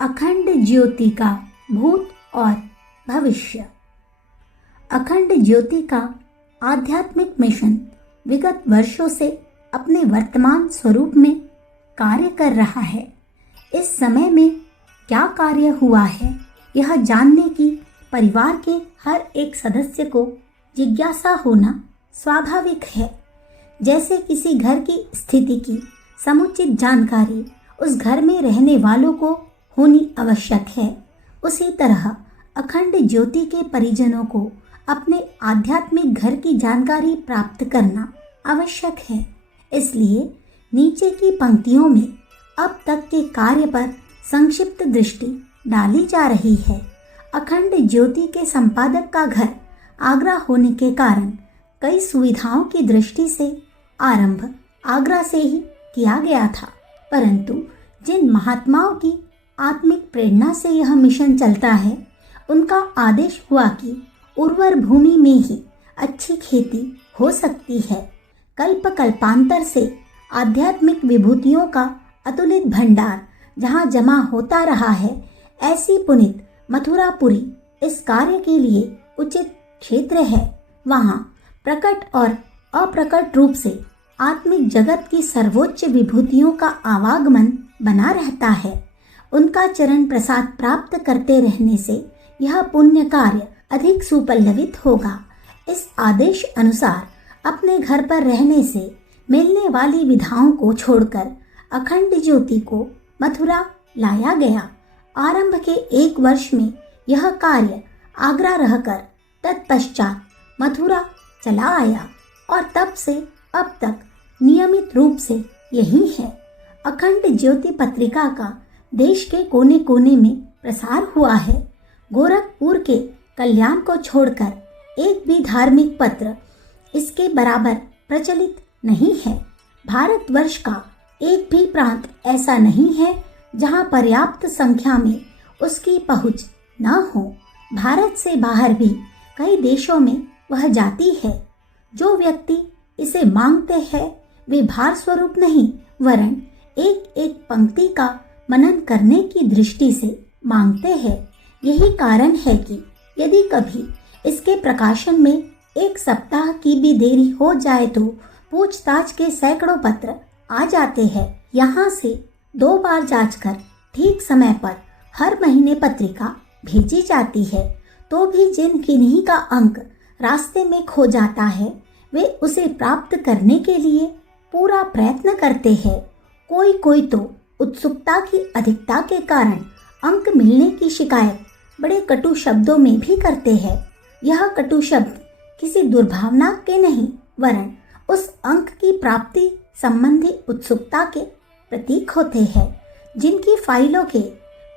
अखंड ज्योति का भूत और भविष्य। अखंड ज्योति का आध्यात्मिक मिशन विगत वर्षों से अपने वर्तमान स्वरूप में कार्य कर रहा है। इस समय में क्या कार्य हुआ है, यह जानने की परिवार के हर एक सदस्य को जिज्ञासा होना स्वाभाविक है। जैसे किसी घर की स्थिति की समुचित जानकारी उस घर में रहने वालों को होनी आवश्यक है, उसी तरह अखंड ज्योति के परिजनों को अपने आध्यात्मिक घर की जानकारी प्राप्त करना आवश्यक है। इसलिए नीचे की पंक्तियों में अब तक के कार्य पर संक्षिप्त दृष्टि डाली जा रही है। अखंड ज्योति के संपादक का घर आगरा होने के कारण कई सुविधाओं की दृष्टि से आरंभ आगरा से ही किया गया था, परंतु जिन महात्माओं की आत्मिक प्रेरणा से यह मिशन चलता है, उनका आदेश हुआ कि उर्वर भूमि में ही अच्छी खेती हो सकती है। कल्प कल्पांतर से आध्यात्मिक विभूतियों का अतुलित भंडार जहाँ जमा होता रहा है, ऐसी पुनित मथुरापुरी इस कार्य के लिए उचित क्षेत्र है। वहाँ प्रकट और अप्रकट रूप से आत्मिक जगत की सर्वोच्च विभूतियों का आवागमन बना रहता है। उनका चरण प्रसाद प्राप्त करते रहने से यह पुण्य कार्य अधिक सुपल्लवित होगा। इस आदेश अनुसार अपने घर पर रहने से मिलने वाली विधाओं को छोड़कर अखंड ज्योति को मथुरा लाया गया। आरंभ के 1 वर्ष में यह कार्य आगरा रहकर तत्पश्चात मथुरा चला आया और तब से अब तक नियमित रूप से यही है। अखंड ज्योति पत्रिका का देश के कोने कोने में प्रसार हुआ है। गोरखपुर के कल्याण को छोड़कर एक भी धार्मिक पत्र इसके बराबर प्रचलित नहीं है। भारतवर्ष का एक भी प्रांत ऐसा नहीं है जहां पर्याप्त संख्या में उसकी पहुंच न हो। भारत से बाहर भी कई देशों में वह जाती है। जो व्यक्ति इसे मांगते हैं वे भार स्वरूप नहीं, वरन एक एक पंक्ति का मनन करने की दृष्टि से मांगते हैं। यही कारण है कि यदि कभी इसके प्रकाशन में 1 सप्ताह की भी देरी हो जाए तो पूछताछ के सैकड़ों पत्र आ जाते हैं। यहाँ से 2 बार जांचकर ठीक समय पर हर महीने पत्रिका भेजी जाती है, तो भी जिन किन्हीं का अंक रास्ते में खो जाता है, वे उसे प्राप्त करने के लिए पूरा प्रयत्न करते हैं। कोई तो उत्सुकता की अधिकता के कारण अंक मिलने की शिकायत बड़े कटु शब्दों में भी करते हैं। यह कटु शब्द किसी दुर्भावना के नहीं, वरन उस अंक की प्राप्ति संबंधी उत्सुकता के प्रतीक होते हैं। जिनकी फाइलों के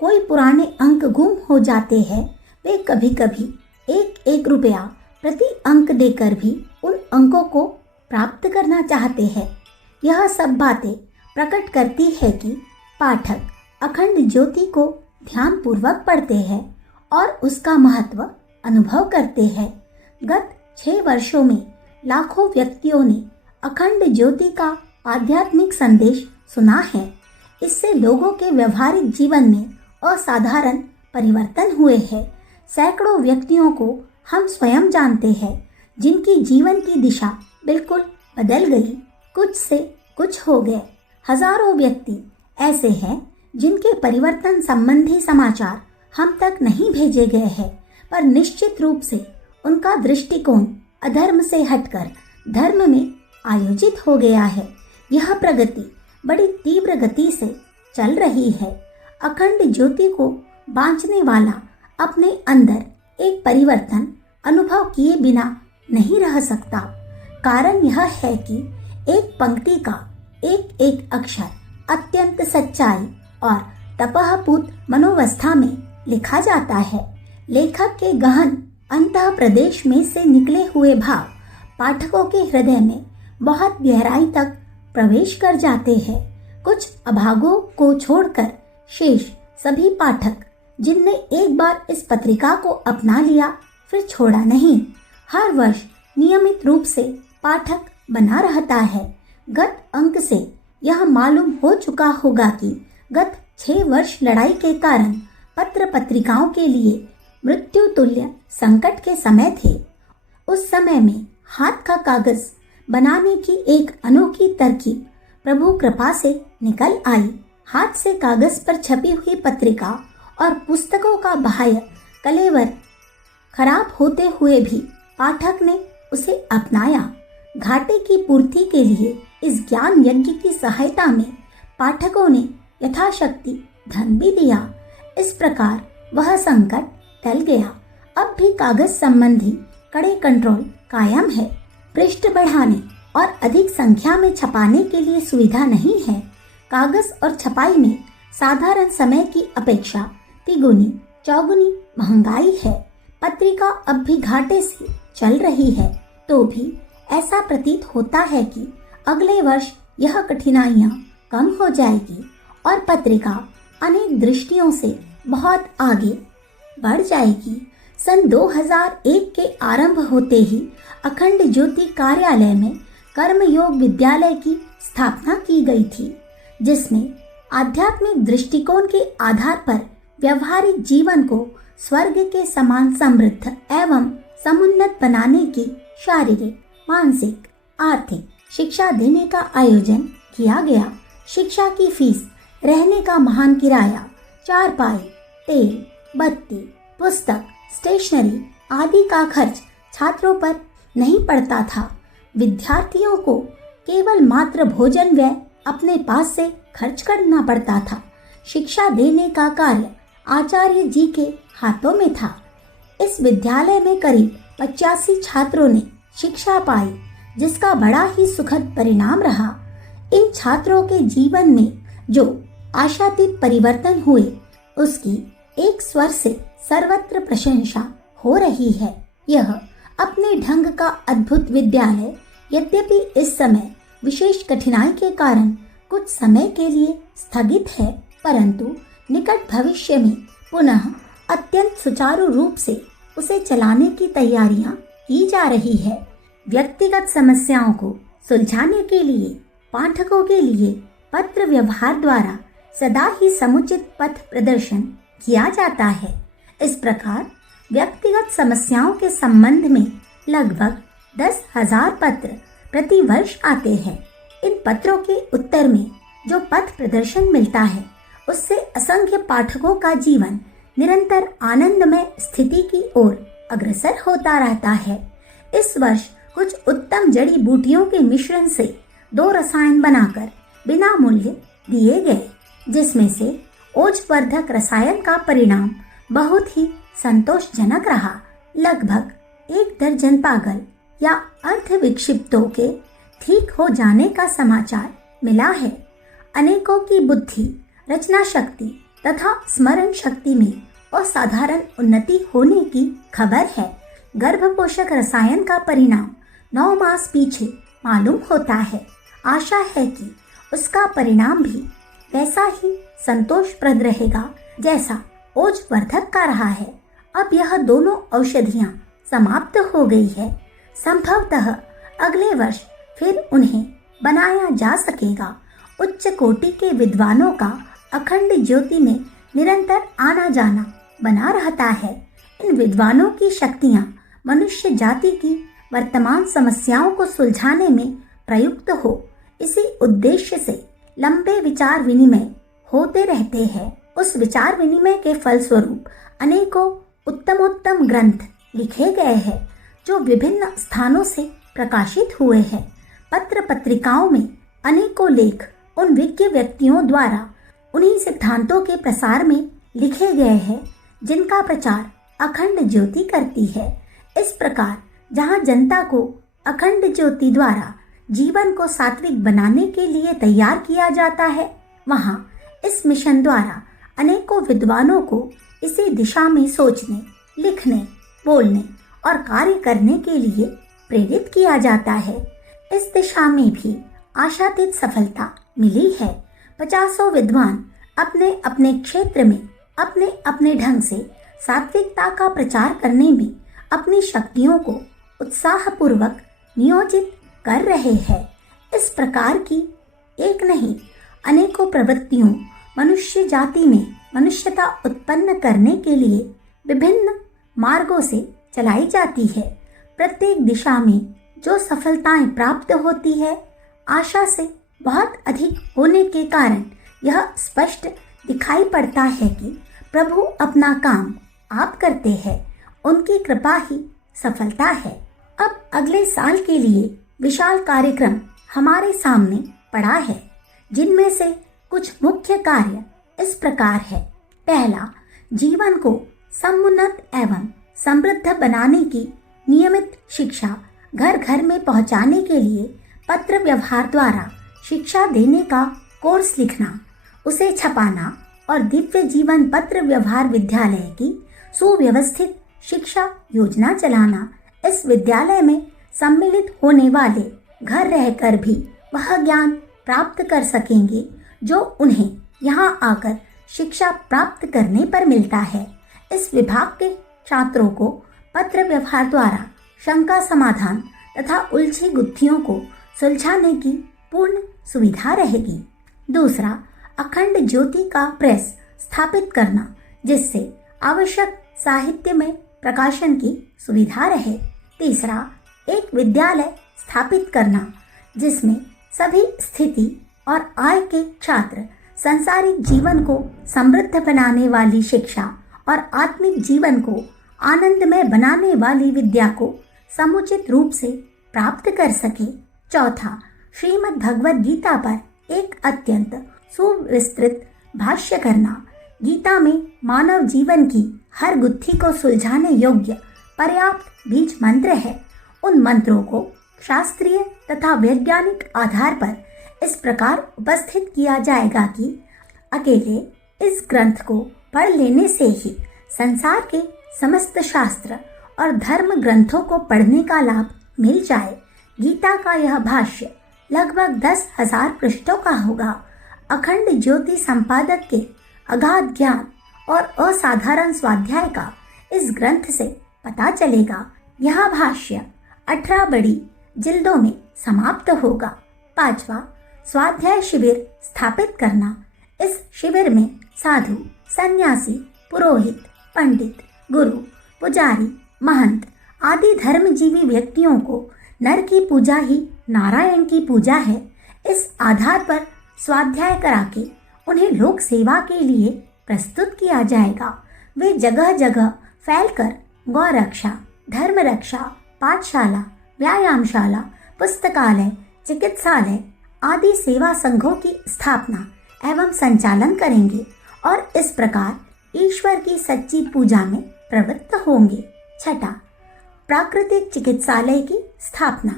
कोई पुराने अंक गुम हो जाते हैं, वे कभी कभी 1-1 रुपया प्रति अंक देकर भी उन अंकों को प्राप्त करना चाहते हैं। यह सब बातें प्रकट करती है कि पाठक अखंड ज्योति को ध्यानपूर्वक पढ़ते हैं और उसका महत्व अनुभव करते हैं। गत 6 वर्षों में लाखों व्यक्तियों ने अखंड ज्योति का आध्यात्मिक संदेश सुना है। इससे लोगों के व्यवहारिक जीवन में असाधारण परिवर्तन हुए हैं। सैकड़ों व्यक्तियों को हम स्वयं जानते हैं जिनकी जीवन की दिशा बिल्कुल बदल गई। कुछ से कुछ हो गए। हजारों व्यक्ति ऐसे हैं जिनके परिवर्तन संबंधी समाचार हम तक नहीं भेजे गए हैं, पर निश्चित रूप से उनका दृष्टिकोण अधर्म से हटकर धर्म में आयोजित हो गया है। यह प्रगति बड़ी तीव्र गति से चल रही है। अखंड ज्योति को बांचने वाला अपने अंदर एक परिवर्तन अनुभव किए बिना नहीं रह सकता। कारण यह है कि एक पंक्ति का एक एक अक्षर अत्यंत सच्चाई और तपहपूत मनोवस्था में लिखा जाता है। लेखक के गहन अंतः प्रदेश में से निकले हुए भाव पाठकों के हृदय में बहुत गहराई तक प्रवेश कर जाते हैं। कुछ अभागों को छोड़कर शेष सभी पाठक जिनने एक बार इस पत्रिका को अपना लिया फिर छोड़ा नहीं, हर वर्ष नियमित रूप से पाठक बना रहता है। गत अंक से यह मालूम हो चुका होगा कि गत 6 वर्ष लड़ाई के कारण पत्र पत्रिकाओं के लिए मृत्यु तुल्य संकट के समय थे। उस समय में हाथ का कागज बनाने की एक अनोखी तरकीब प्रभु कृपा से निकल आई। हाथ से कागज पर छपी हुई पत्रिका और पुस्तकों का बाह्य कलेवर खराब होते हुए भी पाठक ने उसे अपनाया। घाटे की पूर्ति के लिए इस ज्ञान यज्ञ की सहायता में पाठकों ने यथाशक्ति धन भी दिया। इस प्रकार वह संकट टल गया। अब भी कागज संबंधी कड़े कंट्रोल कायम है। पृष्ठ बढ़ाने और अधिक संख्या में छपाने के लिए सुविधा नहीं है। कागज और छपाई में साधारण समय की अपेक्षा तिगुनी चौगुनी महंगाई है। पत्रिका अब भी घाटे से चल रही है, तो भी ऐसा प्रतीत होता है कि अगले वर्ष यह कठिनाइयां कम हो जाएगी और पत्रिका अनेक दृष्टियों से बहुत आगे बढ़ जाएगी। सन 2001 के आरंभ होते ही अखंड ज्योति कार्यालय में कर्मयोग विद्यालय की स्थापना की गई थी, जिसमें आध्यात्मिक दृष्टिकोण के आधार पर व्यवहारिक जीवन को स्वर्ग के समान समृद्ध एवं समुन्नत बनाने की शारीरिक, मानसिक, आर्थिक शिक्षा देने का आयोजन किया गया। शिक्षा की फीस, रहने का महान किराया, चारपाई, तेल, बत्ती, पुस्तक, स्टेशनरी आदि का खर्च छात्रों पर नहीं पड़ता था। विद्यार्थियों को केवल मात्र भोजन व्यय अपने पास से खर्च करना पड़ता था। शिक्षा देने का कार्य आचार्य जी के हाथों में था। इस विद्यालय में करीब 85 छात्रों ने शिक्षा पाई, जिसका बड़ा ही सुखद परिणाम रहा। इन छात्रों के जीवन में जो आशातीत परिवर्तन हुए, उसकी एक स्वर से सर्वत्र प्रशंसा हो रही है। यह अपने ढंग का अद्भुत विद्यालय यद्यपि इस समय विशेष कठिनाई के कारण कुछ समय के लिए स्थगित है, परंतु निकट भविष्य में पुनः अत्यंत सुचारू रूप से उसे चलाने की तैयारियां की जा रही है। व्यक्तिगत समस्याओं को सुलझाने के लिए पाठकों के लिए पत्र व्यवहार द्वारा सदा ही समुचित पथ प्रदर्शन किया जाता है। इस प्रकार व्यक्तिगत समस्याओं के संबंध में लगभग 10,000 पत्र प्रति वर्ष आते हैं। इन पत्रों के उत्तर में जो पथ प्रदर्शन मिलता है, उससे असंख्य पाठकों का जीवन निरंतर आनंदमय स्थिति की ओर अग्रसर होता रहता है। इस वर्ष कुछ उत्तम जड़ी बूटियों के मिश्रण से 2 रसायन बनाकर बिना मूल्य दिए गए, जिसमें से ओजवर्धक रसायन का परिणाम बहुत ही संतोषजनक रहा। लगभग 1 दर्जन पागल या अर्ध विक्षिप्तों के ठीक हो जाने का समाचार मिला है। अनेकों की बुद्धि, रचना शक्ति तथा स्मरण शक्ति में असाधारण उन्नति होने की खबर है। गर्भपोषक रसायन का परिणाम 9 मास पीछे मालूम होता है। आशा है कि उसका परिणाम भी वैसा ही संतोषप्रद रहेगा जैसा ओजवर्धक का रहा है। अब यह दोनों औषधियां समाप्त हो गई है। संभवतः अगले वर्ष फिर उन्हें बनाया जा सकेगा। उच्च कोटि के विद्वानों का अखंड ज्योति में निरंतर आना जाना बना रहता है। इन विद्वानों की शक्तियां मनुष्य जाति की वर्तमान समस्याओं को सुलझाने में प्रयुक्त हो, इसी उद्देश्य से लंबे विचार विनिमय होते रहते हैं। उस विचार विनिमय के फलस्वरूप अनेकों उत्तमोत्तम ग्रंथ लिखे गए हैं, जो विभिन्न स्थानों से प्रकाशित हुए हैं। पत्र पत्रिकाओं में अनेकों लेख उन विज्ञ व्यक्तियों द्वारा उन्हीं सिद्धांतों के प्रसार में लिखे गए हैं, जिनका प्रचार अखंड ज्योति करती है। इस प्रकार जहाँ जनता को अखंड ज्योति द्वारा जीवन को सात्विक बनाने के लिए तैयार किया जाता है, वहाँ इस मिशन द्वारा अनेकों विद्वानों को इसी दिशा में सोचने, लिखने, बोलने और कार्य करने के लिए प्रेरित किया जाता है। इस दिशा में भी आशातीत सफलता मिली है। 50 विद्वान अपने अपने क्षेत्र में अपने अपने ढंग से सात्विकता का प्रचार करने में अपनी शक्तियों को उत्साहपूर्वक नियोजित कर रहे हैं। इस प्रकार की एक नहीं अनेकों प्रवृत्तियों मनुष्य जाति में मनुष्यता उत्पन्न करने के लिए विभिन्न मार्गों से चलाई जाती है। प्रत्येक दिशा में जो सफलताएं प्राप्त होती है, आशा से बहुत अधिक होने के कारण यह स्पष्ट दिखाई पड़ता है कि प्रभु अपना काम आप करते हैं, उनकी कृपा ही सफलता है। अब अगले साल के लिए विशाल कार्यक्रम हमारे सामने पड़ा है, जिनमें से कुछ मुख्य कार्य इस प्रकार है। पहला, जीवन को समुन्नत एवं समृद्ध बनाने की नियमित शिक्षा घर घर में पहुंचाने के लिए पत्र व्यवहार द्वारा शिक्षा देने का कोर्स लिखना, उसे छपाना और दिव्य जीवन पत्र व्यवहार विद्यालय की सुव्यवस्थित शिक्षा योजना चलाना। इस विद्यालय में सम्मिलित होने वाले घर रहकर भी वह ज्ञान प्राप्त कर सकेंगे जो उन्हें यहाँ आकर शिक्षा प्राप्त करने पर मिलता है। इस विभाग के छात्रों को पत्र व्यवहार द्वारा शंका समाधान तथा उलझी गुत्थियों को सुलझाने की पूर्ण सुविधा रहेगी। दूसरा, अखंड ज्योति का प्रेस स्थापित करना, जिससे आवश्यक साहित्य में प्रकाशन की सुविधा रहे। तीसरा, एक विद्यालय स्थापित करना जिसमें सभी स्थिति और आय के छात्र सांसारिक जीवन को समृद्ध बनाने वाली शिक्षा और आत्मिक जीवन को आनंदमय बनाने वाली विद्या को समुचित रूप से प्राप्त कर सके। चौथा, श्रीमद् भगवद गीता पर एक अत्यंत सुविस्तृत भाष्य करना। गीता में मानव जीवन की हर गुत्थी को सुलझाने योग्य पर्याप्त बीज मंत्र है। उन मंत्रों को शास्त्रीय तथा वैज्ञानिक आधार पर इस प्रकार उपस्थित किया जाएगा कि अकेले इस ग्रंथ को पढ़ लेने से ही संसार के समस्त शास्त्र और धर्म ग्रंथों को पढ़ने का लाभ मिल जाए। गीता का यह भाष्य लगभग 10,000 पृष्ठों का होगा। अखंड ज्योति संपादक के अगाध ज्ञान और असाधारण स्वाध्याय का इस ग्रंथ से पता चलेगा। यह भाष्य 18 बड़ी जिल्दों में समाप्त होगा। पांचवा, स्वाध्याय शिविर स्थापित करना। इस शिविर में साधु, सन्यासी, पुरोहित, पंडित, गुरु, पुजारी, महंत आदि धर्मजीवी व्यक्तियों को नर की पूजा ही नारायण की पूजा है, इस आधार पर स्वाध्याय करा के उन्हें लोक सेवा के लिए प्रस्तुत किया जाएगा। वे जगह जगह फैलकर गौ रक्षा, धर्म रक्षा, पाठशाला, व्यायामशाला, पुस्तकालय, चिकित्सालय आदि सेवा संघों की स्थापना एवं संचालन करेंगे और इस प्रकार ईश्वर की सच्ची पूजा में प्रवृत्त होंगे। छठा, प्राकृतिक चिकित्सालय की स्थापना,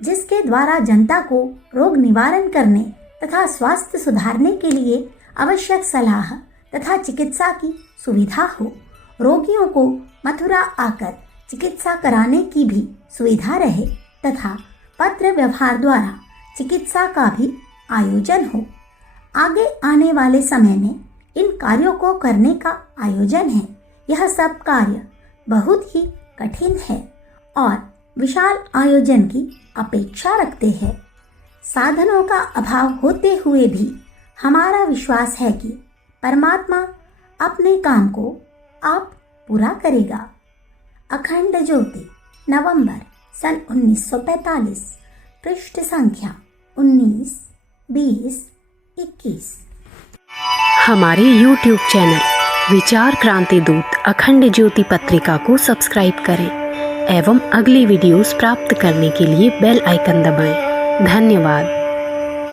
जिसके द्वारा जनता को रोग निवारण करने तथा स्वास्थ्य सुधारने के लिए आवश्यक सलाह तथा चिकित्सा की सुविधा हो। रोगियों को मथुरा आकर चिकित्सा कराने की भी सुविधा रहे तथा पत्र व्यवहार द्वारा चिकित्सा का भी आयोजन हो। आगे आने वाले समय में इन कार्यों को करने का आयोजन है। यह सब कार्य बहुत ही कठिन है और विशाल आयोजन की अपेक्षा रखते हैं। साधनों का अभाव होते हुए भी हमारा विश्वास है कि परमात्मा अपने काम को आप पूरा करेगा। अखंड ज्योति, नवंबर सन 1945, पृष्ठ संख्या 19, 20, 21। हमारे YouTube चैनल विचार क्रांति दूत अखंड ज्योति पत्रिका को सब्सक्राइब करें एवं अगली वीडियोस प्राप्त करने के लिए बेल आइकन दबाएं। धन्यवाद।